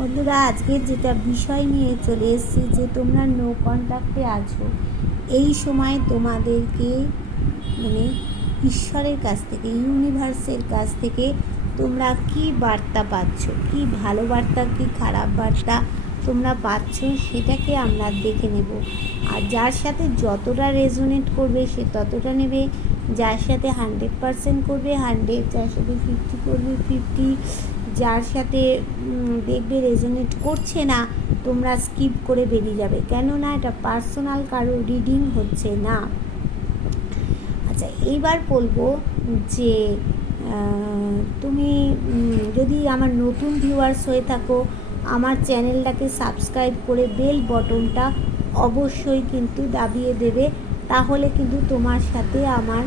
বন্ধুরা, আজকের যেটা বিষয় নিয়ে চলে এসেছি যে তোমরা নো কন্ট্যাক্টে আছো, এই সময় তোমাদেরকে মানে ঈশ্বরের কাছ থেকে, ইউনিভার্সের কাছ থেকে তোমরা কি বার্তা পাচ্ছ, কি ভালো বার্তা কি খারাপ বার্তা তোমরা পাচ্ছ সেটাকে আমরা দেখে নেব। আর যার সাথে যতটা রেজোনেট করবে সে ততটা নেবে, যার সাথে 100% করবে 100, যার সাথে 50 করবে 50, যার সাথে দেখবে রেজোনেট করছে না তোমরা স্কিপ করে বেরিয়ে যাবে, কেননা এটা পার্সোনাল কারো রিডিং হচ্ছে না। আচ্ছা, এইবার বলবো যে তুমি যদি আমার নতুন ভিউয়ার্স হয়ে থাকো, আমার চ্যানেলটাকে সাবস্ক্রাইব করে বেল বটনটা অবশ্যই কিন্তু দাবিয়ে দেবে, তাহলে কিন্তু তোমার সাথে আমার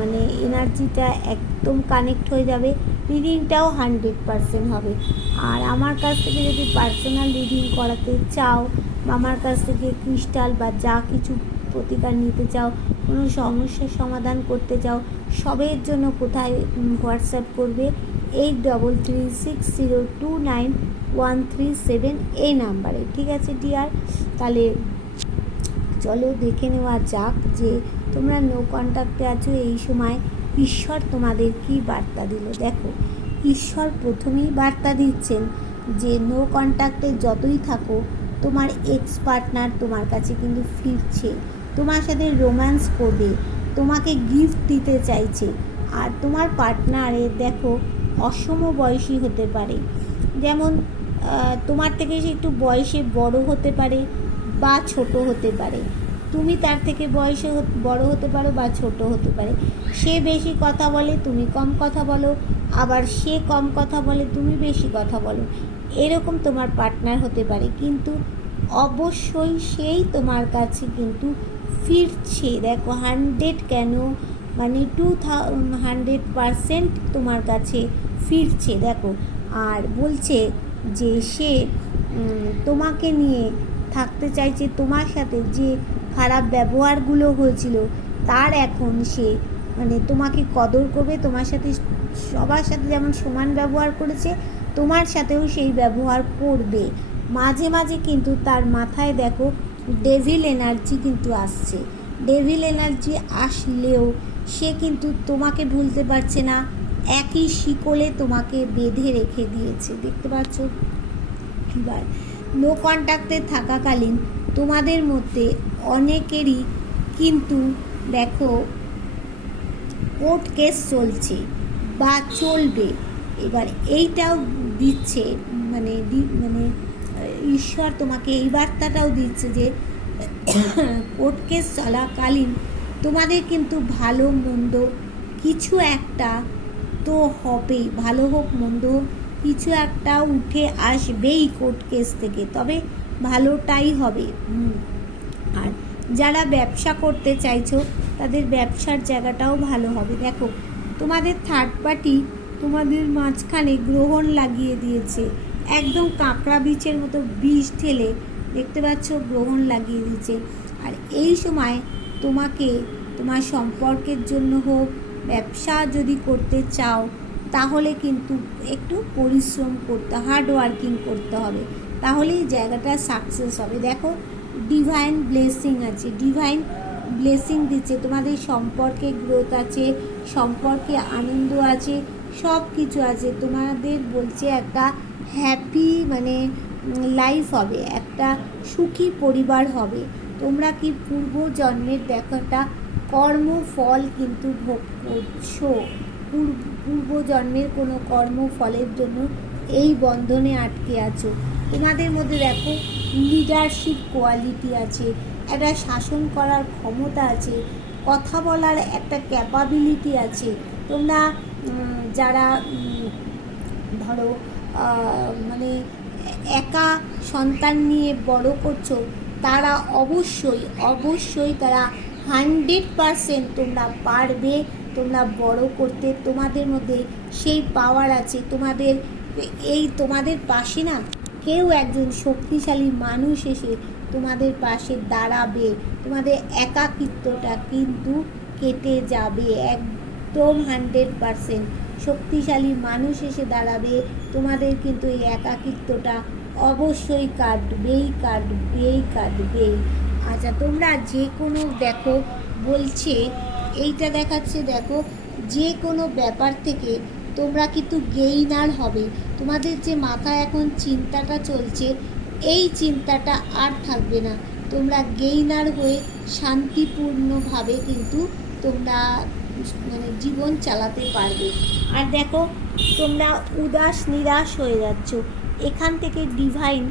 মানে এনার্জিটা একদম কানেক্ট হয়ে যাবে, রিডিংটাও 100% হবে। আর আমার কাছ থেকে যদি পার্সোনাল রিডিং করাতে চাও, বা আমার কাছ থেকে ক্রিস্টাল বা যা কিছু প্রতিকার নিতে চাও, কোনো সমস্যার সমাধান করতে চাও, সবের জন্য কোথায় হোয়াটসঅ্যাপ করবে 8360291337 এই নাম্বারে। ঠিক আছে ডিয়ার, তাহলে চলো দেখে নেওয়া যাক যে তোমরা নো কন্ট্যাক্টে আছো, এই সময় ঈশ্বর তোমাদের কি বার্তা দিল। দেখো, ঈশ্বর প্রথমেই বার্তা দিচ্ছেন যে নো কন্ট্যাক্টে যতই থাকো তোমার এক্স পার্টনার তোমার কাছে কিন্তু ফিরছে, তোমার সাথে রোম্যান্স করবে, তোমাকে গিফট দিতে চাইছে। আর তোমার পার্টনারের দেখো অসমবয়সী হতে পারে, যেমন তোমার থেকে সে একটু বয়সে বড় হতে পারে বা ছোট হতে পারে, তুমি তার থেকে বয়সে বড় হতে পারো বা ছোট হতে পারে। সে বেশি কথা বলে, তুমি কম কথা বলো, আবার সে কম কথা বলে, তুমি বেশি কথা বলো, এরকম তোমার পার্টনার হতে পারে। কিন্তু অবশ্যই সেই তোমার কাছে কিন্তু ফিরছে। দেখো 100 কেন, মানে 200% তোমার কাছে ফিরছে। দেখো, আর বলছে যে সে তোমাকে নিয়ে থাকতে চাইছে, তোমার সাথে যে খারাপ ব্যবহারগুলো হয়েছিল তার এখন সে মানে তোমাকে কদর করবে, তোমার সাথে সবার সাথে যেমন সমান ব্যবহার করেছে তোমার সাথেও সেই ব্যবহার করবে। মাঝে মাঝে কিন্তু তার মাথায় দেখো ডেভিল এনার্জি কিন্তু আসছে, ডেভিল এনার্জি আসলেও সে কিন্তু তোমাকে ভুলতে পারছে না, একই শিকলে তোমাকে বেঁধে রেখে দিয়েছে। দেখতে পাচ্ছ, এবার নো কন্ট্যাক্টে থাকাকালীন তোমাদের মধ্যে অনেকেরই কিন্তু দেখো কোর্ট কেস চলছে বা চলবে। এবার এইটাও দিচ্ছে মানে মানে ঈশ্বর তোমাকে এই বার্তাটাও দিচ্ছে যে কোর্ট কেস চলাকালীন তোমাদের কিন্তু ভালো মন্দ কিছু একটা তো হবেই, ভালো হোক মন্দ হোক কিছু একটা উঠে আসবেই কোর্ট কেস থেকে, তবে ভালোটাই হবে। আর যারা ব্যবসা করতে চাইছো তাদের ব্যবসার জায়গাটাও ভালো হবে। দেখো, তোমাদের থার্ড পার্টি তোমাদের মাঝখানে গ্রহণ লাগিয়ে দিয়েছে, একদম কাঁকড়া বীজের মতো বিষ ঠেলে, দেখতে পাচ্ছ গ্রহণ লাগিয়ে দিয়েছে। আর এই সময় তোমাকে তোমার সম্পর্কের জন্য হোক, ব্যবসা যদি করতে চাও তাহলে কিন্তু একটু পরিশ্রম করতে, হার্ড ওয়ার্কিং করতে হবে, তাহলেই জায়গাটা সাকসেস হবে। দেখো, ডিভাইন ব্লেসিং আছে, ডিভাইন ব্লেসিং দিচ্ছে, তোমাদের সম্পর্কে গ্রোথ আছে, সম্পর্কে আনন্দ আছে, সব কিছু আছে। তোমাদের বলছে একটা হ্যাপি মানে লাইফ হবে, একটা সুখী পরিবার হবে। তোমরা কি পূর্ব জন্মের দেখাটা কর্মফল কিন্তু ভোগ করছো, পূর্বজন্মের কোনো কর্মফলের জন্য এই বন্ধনে আটকে আছো। তোমাদের মধ্যে দেখো লিডারশিপ কোয়ালিটি আছে, একটা শাসন করার ক্ষমতা আছে, কথা বলার একটা ক্যাপাবিলিটি আছে। তোমরা যারা ধরো মানে একা সন্তান নিয়ে বড় করছো, তারা অবশ্যই অবশ্যই তারা 100% তোমরা পারবে, তোমরা বড় করতে, তোমাদের মধ্যে সেই পাওয়ার আছে। তোমাদের তোমাদের পাশে না কেউ একজন শক্তিশালী মানুষ এসে তোমাদের পাশে দাঁড়াবে, তোমাদের একাকিত্বটা কিন্তু কেটে যাবে, একদম 100% শক্তিশালী মানুষ এসে দাঁড়াবে। তোমাদের কিন্তু এই একাকিত্বটা অবশ্যই কাটবেই। আচ্ছা, তোমরা যে কোনো দেখো বলছে, এইটা দেখাচ্ছে দেখো, যে কোনো ব্যাপার থেকে তোমরা কিন্তু গেইনার হবে। তোমাদের যে মাথায় এখন চিন্তাটা চলছে, এই চিন্তাটা আর থাকবে না। তোমরা গেইনার হয়ে শান্তিপূর্ণভাবে কিন্তু তোমরা মানে জীবন চালাতে পারবে। আর দেখো, তোমরা উদাস নিরাশ হয়ে যাচ্ছ, এখান থেকে ডিভাইন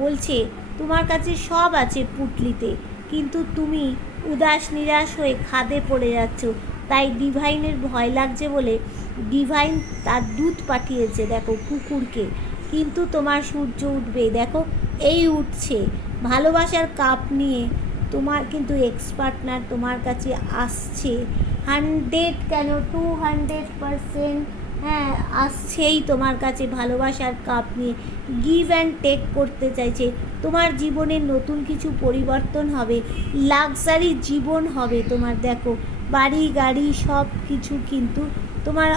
বলছে তোমার কাছে সব আছে পুটলিতে, কিন্তু তুমি উদাস নিরাশ হয়ে খাদে পড়ে যাচ্ছ। তাই ডিভাইনের ভয় লাগছে বলে ডিভাইন তার দূত পাঠিয়েছে দেখো কুকুরকে। কিন্তু তোমার সূর্য উঠবে, দেখো এই উঠছে ভালোবাসার কাপ নিয়ে। তোমার কিন্তু এক্স পার্টনার তোমার কাছে আসছে 100 কেন 200%, হ্যাঁ আসছেই তোমার কাছে ভালোবাসার কাপ নিয়ে। গিভ অ্যান্ড টেক করতে চাইছে। তোমার জীবনে নতুন কিছু পরিবর্তন হবে, লাক্সারি জীবন হবে তোমার। দেখো বাড়ি গাড়ি সব কিছু কিন্তু তোমার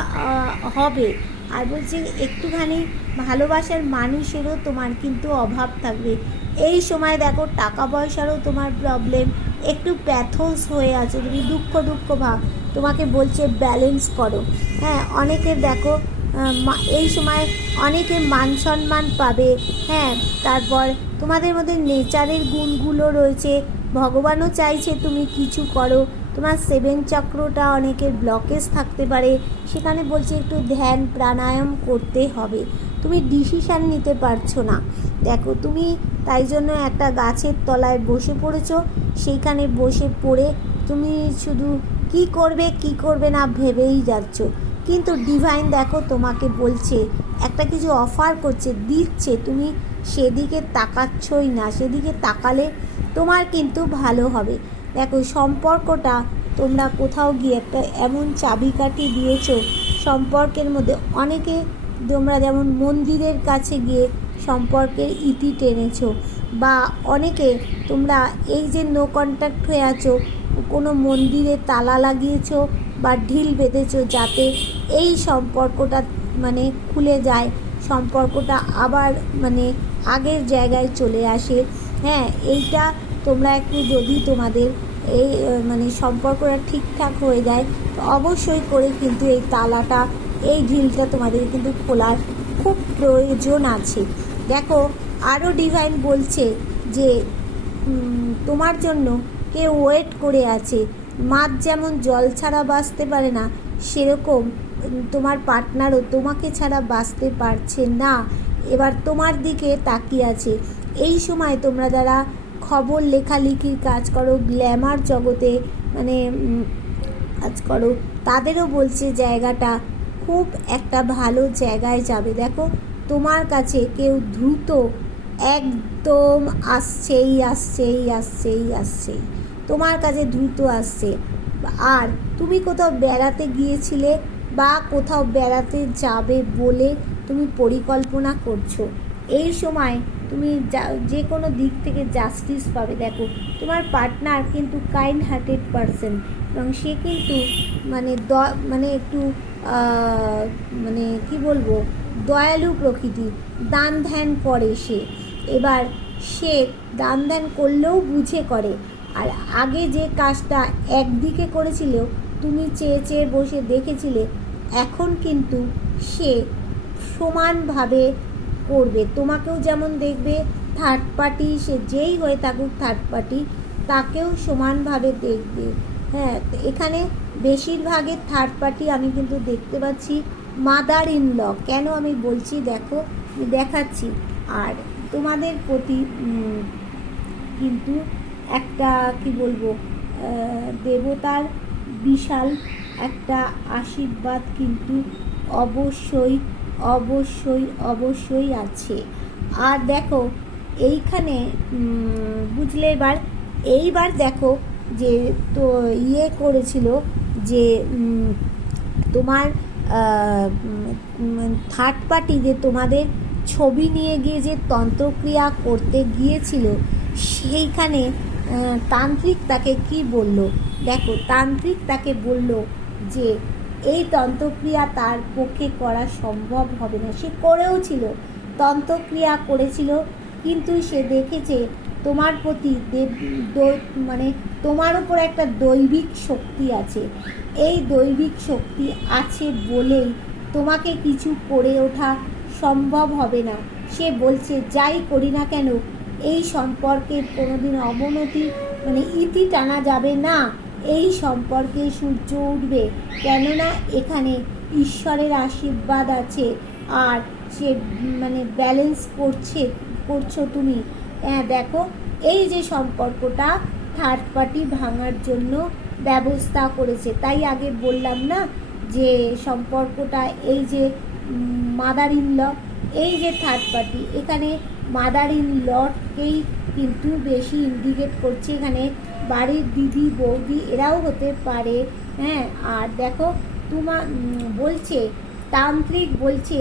হবে। আর বলছে একটুখানি ভালোবাসার মানুষেরও তোমার কিন্তু অভাব থাকবে এই সময়। দেখো টাকা পয়সারও তোমার প্রবলেম, একটু প্যাথোস হয়ে আছো তুমি, দুঃখ ভাব। তোমাকে বলছে ব্যালেন্স করো। হ্যাঁ, অনেকের দেখো এই সময় অনেকে মান সম্মান পাবে। হ্যাঁ, তারপর তোমাদের মধ্যে নেচারের গুণগুলো রয়েছে, ভগবানও চাইছে তুমি কিছু করো। তোমার 7 চক্রটা অনেকের ব্লকেজ থাকতে পারে, সেখানে বলছে একটু ধ্যান প্রাণায়াম করতে হবে। তুমি ডিসিশান নিতে পারছো না, দেখো তুমি তাই জন্য একটা গাছের তলায় বসে পড়েছো। সেইখানে বসে পড়ে তুমি শুধু কি করবে না ভেবেই যাচ্ছ। কিন্তু ডিভাইন দেখো তোমাকে বলছে একটা কিছু অফার করছে, দিচ্ছে, তুমি সেদিকে তাকাচ্ছই না। সেদিকে তাকালে তোমার কিন্তু ভালো হবে। দেখো সম্পর্কটা তোমরা কোথাও গিয়ে একটা এমন চাবিকাঠি দিয়েছো সম্পর্কের মধ্যে। অনেকে তোমরা যেমন মন্দিরের কাছে গিয়ে সম্পর্কের ইতি টেনেছো, বা অনেকে তোমরা এই যে নো কন্ট্যাক্ট হয়ে আছো, কোনো মন্দিরে তালা লাগিয়েছো বা ঢিল বেঁধেছো, যাতে এই সম্পর্কটা মানে খুলে যায়, সম্পর্কটা আবার মানে আগের জায়গায় চলে আসে। হ্যাঁ, এইটা তোমরা একটু যদি তোমাদের এই মানে সম্পর্কটা ঠিকঠাক হয়ে যায়, তো অবশ্যই করে কিন্তু এই তালাটা, এই ঢিলটা তোমাদের কিন্তু খোলার খুব প্রয়োজন আছে। দেখো আরও ডিভাইন বলছে যে তোমার জন্য কেউ ওয়েট করে আছে। মাছ যেমন জল ছাড়া বাঁচতে পারে না, সেরকম তোমার পার্টনারও তোমাকে ছাড়া বাঁচতে পারছে না, এবার তোমার দিকে তাকিয়ে আছে। এই সময় তোমরা যারা খবর লেখালেখির কাজ করো, গ্ল্যামার জগতে মানে কাজ করো, তাদেরও বলছে জায়গাটা খুব একটা ভালো জায়গায় যাবে। দেখো তোমার কাছে কেউ দ্রুত একদম আসছেই তোমার কাছে দ্রুত আসছে। আর তুমি কোথাও বেড়াতে গিয়েছিলে বা কোথাও বেড়াতে যাবে বলে তুমি পরিকল্পনা করছো, এই সময় তুমি যে কোনো দিক থেকে জাস্টিস পাবে। দেখো তোমার পার্টনার কিন্তু কাইন্ড হার্টেড পারসন, এবং সে কিন্তু মানে একটু মানে কি বলবো, দয়ালু প্রকৃতির, দান ধ্যান করে সে। এবার সে দান ধ্যান করলেও বুঝে করে। আর আগে যে কাজটা একদিকে করেছিল, তুমি চেয়ে বসে দেখেছিলে, এখন কিন্তু সে সমানভাবে করবে। তোমাকেও যেমন দেখবে, থার্ড পার্টি সে যেই হয়ে থাকুক থার্ড পার্টি, তাকেও সমানভাবে দেখবে। হ্যাঁ, এখানে বেশিরভাগের থার্ড পার্টি আমি কিন্তু দেখতে পাচ্ছি মাদার ইন ল। কেন আমি বলছি দেখো, আমি দেখাচ্ছি। আর তোমাদের প্রতি কিন্তু একটা কি বলবো, দেবতার বিশাল একটা আশীর্বাদ কিন্তু অবশ্যই আছে। আর দেখো এইখানে বুঝলে, এইবার দেখো যে তো করেছিল যে তোমার থার্ড পার্টি যে তোমাদের ছবি নিয়ে গিয়ে যে তন্ত্রক্রিয়া করতে গিয়েছিল, সেইখানে তান্ত্রিক তাকে কি বলল। দেখো তান্ত্রিক তাকে বলল যে এই তন্ত্রক্রিয়া তার পক্ষে করা সম্ভব হবে না। সে করেও ছিল, তন্ত্রক্রিয়া করেছিল, কিন্তু সে দেখেছে তোমার প্রতি মানে তোমার উপর একটা দৈবিক শক্তি আছে। এই দৈবিক শক্তি আছে বলেই তোমাকে কিছু করে ওঠা সম্ভব হবে না। সে বলছে যাই করি না কেন এই সম্পর্কের কোনোদিন অবনতি মানে ইতি টানা যাবে না। এই সম্পর্কে সূর্য উঠবে, কেননা এখানে ঈশ্বরের আশীর্বাদ আছে। আর সে মানে ব্যালেন্স করছো তুমি। হ্যাঁ দেখো, এই যে সম্পর্কটা থার্ড পার্টি ভাঙার জন্য ব্যবস্থা করেছে। তাই আগে বললাম না যে সম্পর্কটা এই যে মাদার ইন ল, এই যে থার্ড পার্টি, এখানে মাদার ইন লকেই কিন্তু বেশি ইন্ডিকেট করছে। এখানে বাড়ির দিদি বৌদি এরাও হতে পারে। হ্যাঁ, আর দেখো তোমার বলছে, তান্ত্রিক বলছে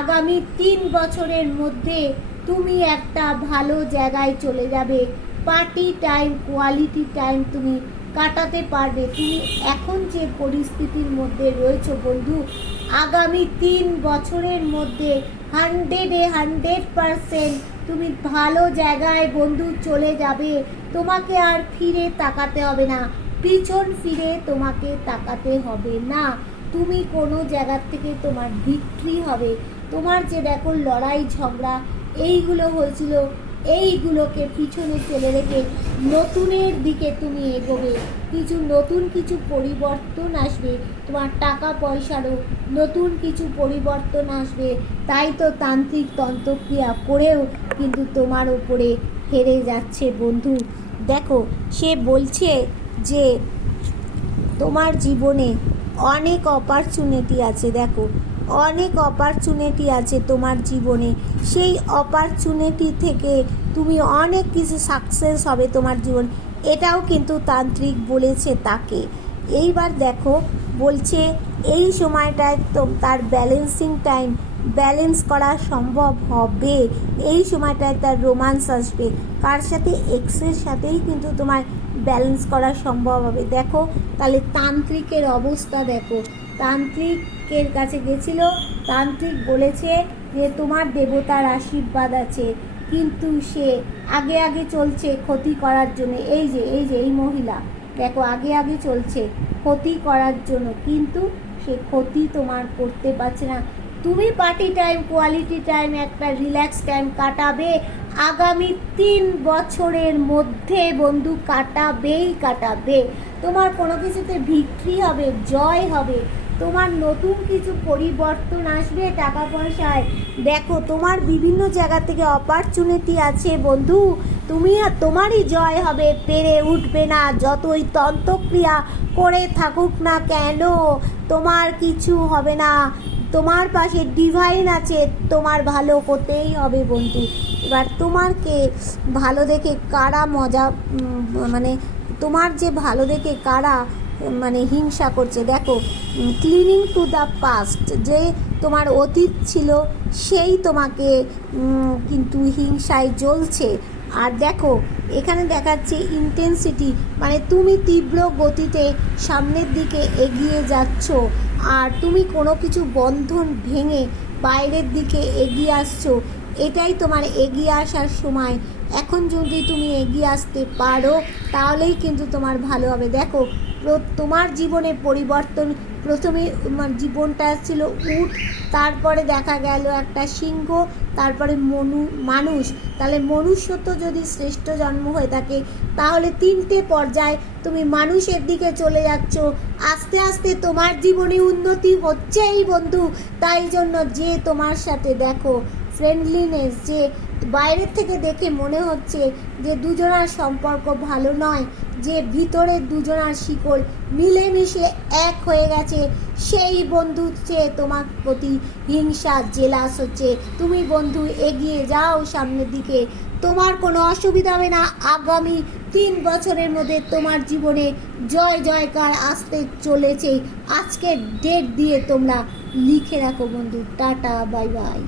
আগামী 3 বছরের মধ্যে তুমি একটা ভালো জায়গায় চলে যাবে। পার্টি টাইম, কোয়ালিটি টাইম তুমি কাটাতে পারবে। তুমি এখন যে পরিস্থিতির মধ্যে রয়েছো বন্ধু, আগামী 3 বছরের মধ্যে 100% তুমি ভালো জায়গায় বন্ধু চলে যাবে। তোমাকে আর ফিরে তাকাতে হবে না, পিছন ফিরে তোমাকে তাকাতে হবে না। তুমি কোনো জায়গার থেকে তোমার ভিক্টরি হবে। তোমার যে দেখো লড়াই ঝগড়া এইগুলো হয়েছিল, এইগুলোকে পিছনে ফেলে রেখে নতুনের দিকে তুমি এগোবে। কিছু পরিবর্তন আসবে, তোমার টাকা পয়সারও নতুন কিছু পরিবর্তন আসবে। তাই তো তান্ত্রিক তন্ত্রক্রিয়া করেও কিন্তু তোমার উপরে হেরে যাচ্ছে বন্ধু। দেখো, সে বলছে যে তোমার জীবনে অনেক অপরচুনিটি আছে। দেখো, অনেক অপরচুনিটি আছে তোমার জীবনে। সেই অপরচুনিটি থেকে তুমি অনেক কিছু সাকসেস হবে তোমার জীবন। এটাও কিন্তু তান্ত্রিক বলেছে তাকে। এইবার দেখো, বলছে এই সময়টায় তো তার ব্যালেন্সিং টাইম, ব্যালেন্স করা সম্ভব হবে। এই সময়টায় তার রোমান্স আসবে, কার সাথে, এক্সের সাথেই কিন্তু তোমার ব্যালেন্স করা সম্ভব হবে। দেখো তাহলে তান্ত্রিকের অবস্থা দেখো, তান্ত্রিকের কাছে গেছিল, তান্ত্রিক বলেছে যে তোমার দেবতার আশীর্বাদ আছে, কিন্তু সে আগে চলছে ক্ষতি করার জন্য। এই যে এই মহিলা দেখো আগে চলছে ক্ষতি করার জন্য, কিন্তু সে ক্ষতি তোমার করতে পারছে না। তুমি পার্টি টাইম, কোয়ালিটি টাইম, একটা রিল্যাক্স টাইম কাটাবে আগামী 3 বছরের মধ্যে বন্ধু, কাটাবে। তোমার কোনো কিছুতে ভিক্টরি হবে, জয় হবে, তোমার নতুন কিছু পরিবর্তন আসবে টাকা পয়সায়। দেখো তোমার বিভিন্ন জায়গা থেকে অপরচুনিটি আছে বন্ধু, তুমি আর তোমারই জয় হবে, পেরে উঠবে না। যতই তন্ত্রক্রিয়া করে থাকুক না কেন তোমার কিছু হবে না। তোমার পাশে ডিভাইন আছে, তোমার ভালো হতেই হবে বন্ধু। এবার তোমারকে ভালো দেখে কারা মানে তোমার যে ভালো দেখে কারা মানে হিংসা করছে। দেখো, ক্লিনিং টু দ্য পাস্ট, যে তোমার অতীত ছিল সেই তোমাকে কিন্তু হিংসায় জ্বলছে। আর দেখো এখানে দেখাচ্ছে ইন্টেন্সিটি, মানে তুমি তীব্র গতিতে সামনের দিকে এগিয়ে যাচ্ছ। আর তুমি কোনো কিছু বন্ধন ভেঙে বাইরের দিকে এগিয়ে আসছো। এটাই তোমার এগিয়ে আসার সময়। এখন যদি তুমি এগিয়ে আসতে পারো তাহলেই কিন্তু তোমার ভালো হবে। দেখো তোমার জীবনে পরিবর্তন, প্রথমে জীবনটা ছিল উট, তারপরে দেখা গেল একটা সিংহ, তারপরে মানুষ। তাহলে মনুষ্যত্ব যদি শ্রেষ্ঠ জন্ম হয়ে থাকে তাহলে 3টে পর্যায় তুমি মানুষের দিকে চলে যাচ্ছ। আস্তে আস্তে তোমার জীবনে উন্নতি হচ্ছেই বন্ধু। তাই জন্য যে তোমার সাথে দেখো ফ্রেন্ডলিনেস, যে বাইরের থেকে দেখে মনে হচ্ছে যে দুজনার সম্পর্ক ভালো নয়, যে ভিতরের দুজনার শিকড় মিলেমিশে এক হয়ে গেছে, সেই বন্ধু চেয়ে তোমার প্রতি হিংসা জেলাস হচ্ছে। তুমি বন্ধু এগিয়ে যাও সামনের দিকে, তোমার কোনো অসুবিধা হবে না। আগামী 3 বছরের মধ্যে তোমার জীবনে জয় জয়কার আসতে চলেছে। আজকের ডেট দিয়ে তোমরা লিখে রাখো বন্ধু। Tata, bye bye.